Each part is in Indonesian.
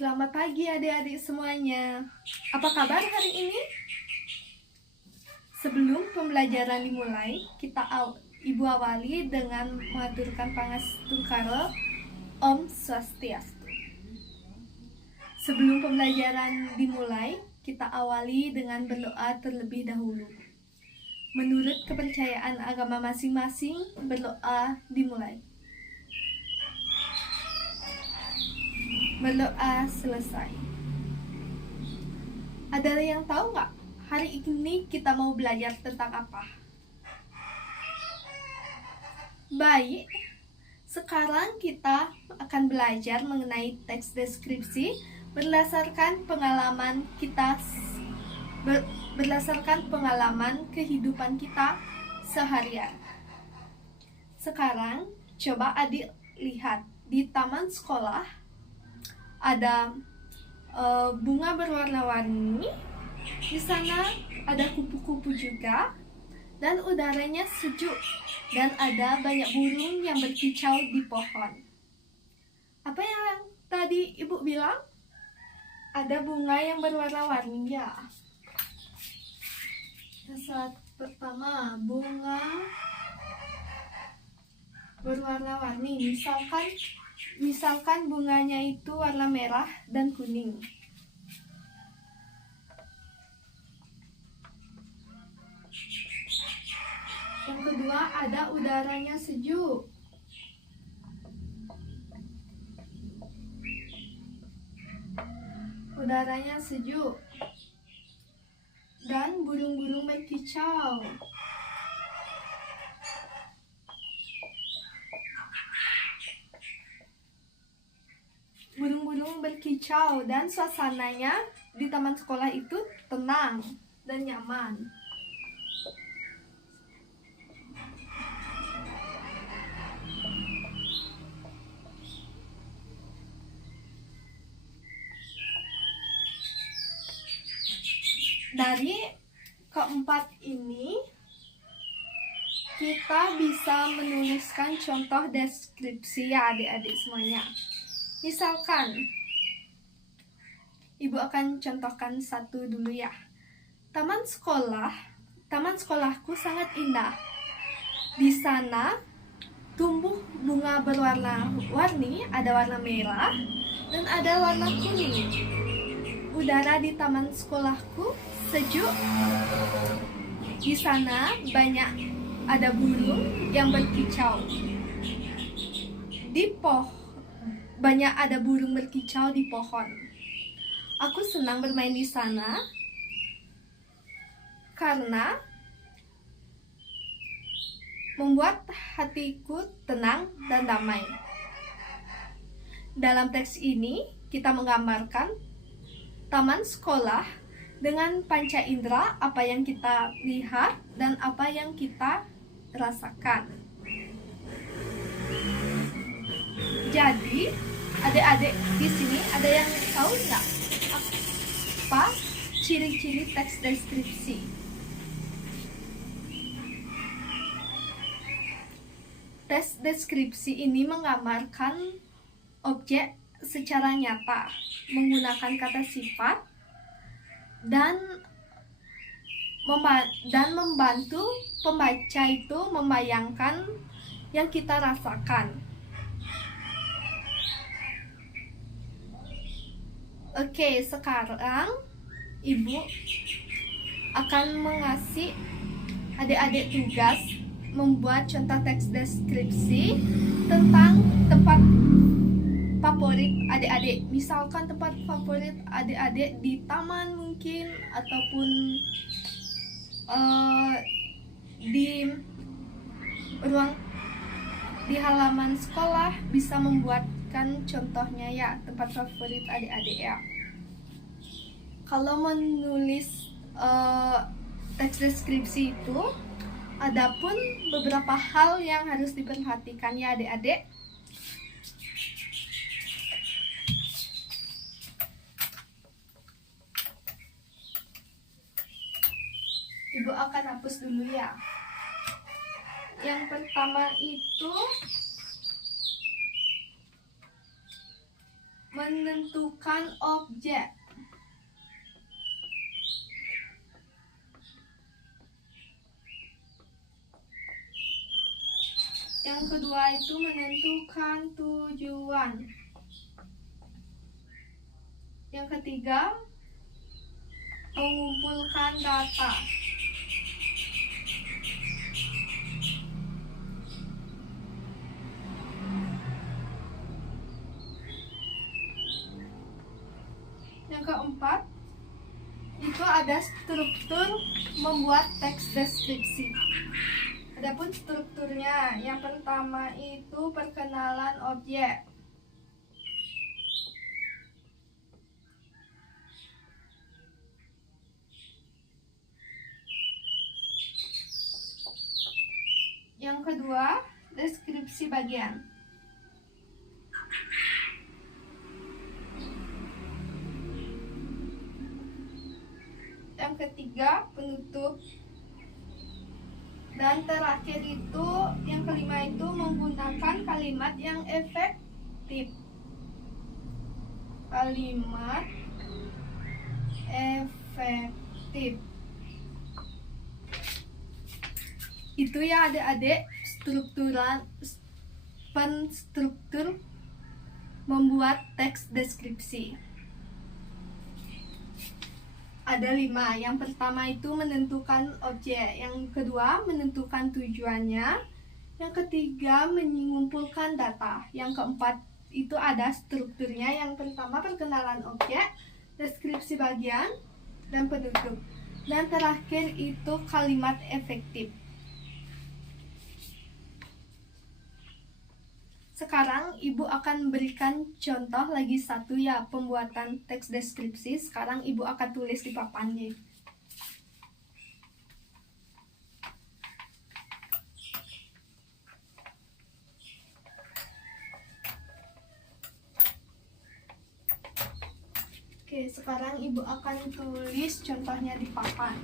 Selamat pagi adik-adik semuanya. Apa kabar hari ini? Sebelum pembelajaran dimulai, Ibu awali dengan mengaturkan Pangestu Karo Om Swastiastu. Sebelum pembelajaran dimulai, kita awali dengan berdoa terlebih dahulu. Menurut kepercayaan agama masing-masing, berdoa dimulai. Berdoa selesai. Ada yang tahu nggak hari ini kita mau belajar tentang apa? Baik, sekarang kita akan belajar mengenai teks deskripsi berdasarkan pengalaman kehidupan kita seharian. Sekarang coba adik lihat di taman sekolah ada bunga berwarna-warni. Di sana ada kupu-kupu juga, dan udaranya sejuk, dan ada banyak burung yang berkicau di pohon. Apa yang tadi ibu bilang? Ada bunga yang berwarna-warni ya. Saat pertama, bunga berwarna-warni. Misalkan bunganya itu warna merah dan kuning. Yang kedua, ada udaranya sejuk. Udaranya sejuk. Dan burung-burung berkicau. Burung-burung berkicau dan suasananya di taman sekolah itu tenang dan nyaman. Dari keempat ini, kita bisa menuliskan contoh deskripsi ya adik-adik semuanya. Misalkan, ibu akan contohkan satu dulu ya. Taman sekolahku sangat indah. Di sana tumbuh bunga berwarna-warni, ada warna merah dan ada warna kuning. Udara di taman sekolahku sejuk. Di sana ada burung yang berkicau. Banyak ada burung berkicau di pohon. Aku senang bermain di sana karena membuat hatiku tenang dan damai. Dalam teks ini, kita menggambarkan taman sekolah dengan panca indera, apa yang kita lihat dan apa yang kita rasakan. Jadi, adik-adik di sini ada yang tahu nggak apa ciri-ciri teks deskripsi? Teks deskripsi ini menggambarkan objek secara nyata, menggunakan kata sifat dan membantu pembaca itu membayangkan yang kita rasakan. Oke, sekarang ibu akan mengasih adik-adik tugas membuat contoh teks deskripsi tentang tempat favorit adik-adik. Misalkan tempat favorit adik-adik di taman mungkin, ataupun di halaman sekolah, bisa membuatkan contohnya ya, tempat favorit adik-adik ya. Kalau menulis teks deskripsi itu, ada pun beberapa hal yang harus diperhatikan ya adik-adik. Ibu akan hapus dulu ya. Yang pertama itu menentukan objek. Yang kedua itu menentukan tujuan. Yang ketiga, mengumpulkan data. Yang keempat, itu ada struktur membuat teks deskripsi. Adapun strukturnya, yang pertama itu perkenalan objek. Yang kedua, deskripsi bagian. Yang ketiga, penutup. Dan terakhir itu, yang kelima itu menggunakan kalimat yang efektif. Kalimat efektif. Itu ya adik-adik, penstruktur membuat teks deskripsi. Ada 5. Yang pertama itu menentukan objek. Yang kedua menentukan tujuannya. Yang ketiga mengumpulkan data. Yang keempat itu ada strukturnya. Yang pertama perkenalan objek, deskripsi bagian, dan penutup. Dan terakhir itu kalimat efektif. Sekarang Ibu akan berikan contoh lagi satu ya, pembuatan teks deskripsi. Sekarang Ibu akan tulis di papannya. Oke, sekarang Ibu akan tulis contohnya di papan.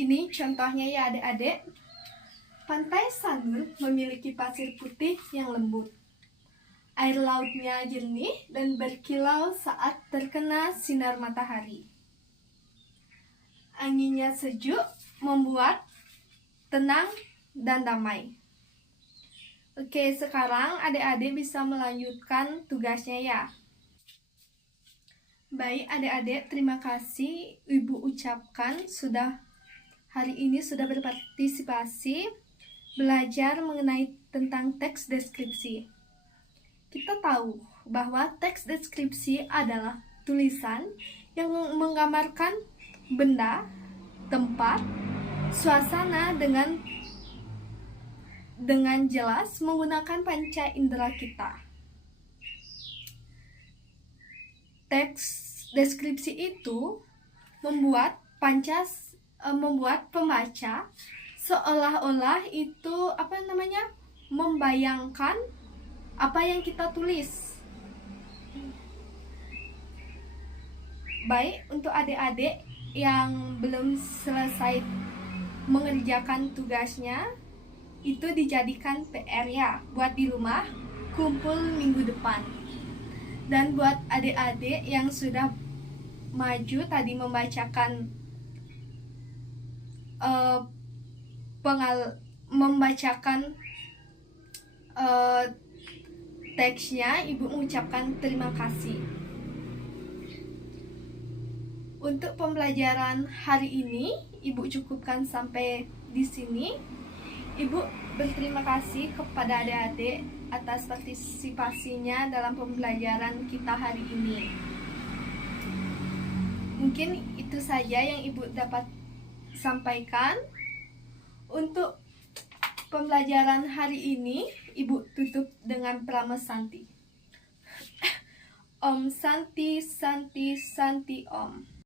Ini contohnya ya adik-adik. Pantai Sanur memiliki pasir putih yang lembut. Air lautnya jernih dan berkilau saat terkena sinar matahari. Anginnya sejuk, membuat tenang dan damai. Oke, sekarang adik-adik bisa melanjutkan tugasnya ya. Baik adik-adik, terima kasih Ibu ucapkan hari ini sudah berpartisipasi belajar mengenai tentang teks deskripsi. Kita tahu bahwa teks deskripsi adalah tulisan yang menggambarkan benda, tempat, suasana dengan jelas menggunakan panca indera kita. Teks deskripsi itu membuat pembaca seolah-olah itu membayangkan apa yang kita tulis. Baik untuk adik-adik yang belum selesai mengerjakan tugasnya, itu dijadikan PR ya, buat di rumah, kumpul minggu depan. Dan buat adik-adik yang sudah maju tadi membacakan teksnya, Ibu mengucapkan terima kasih. Untuk pembelajaran hari ini, Ibu cukupkan sampai di sini. Ibu berterima kasih kepada adik-adik atas partisipasinya dalam pembelajaran kita hari ini. Mungkin itu saja yang Ibu dapat sampaikan. Untuk pembelajaran hari ini, Ibu tutup dengan Prama Santi. Om Santi Santi Santi Om.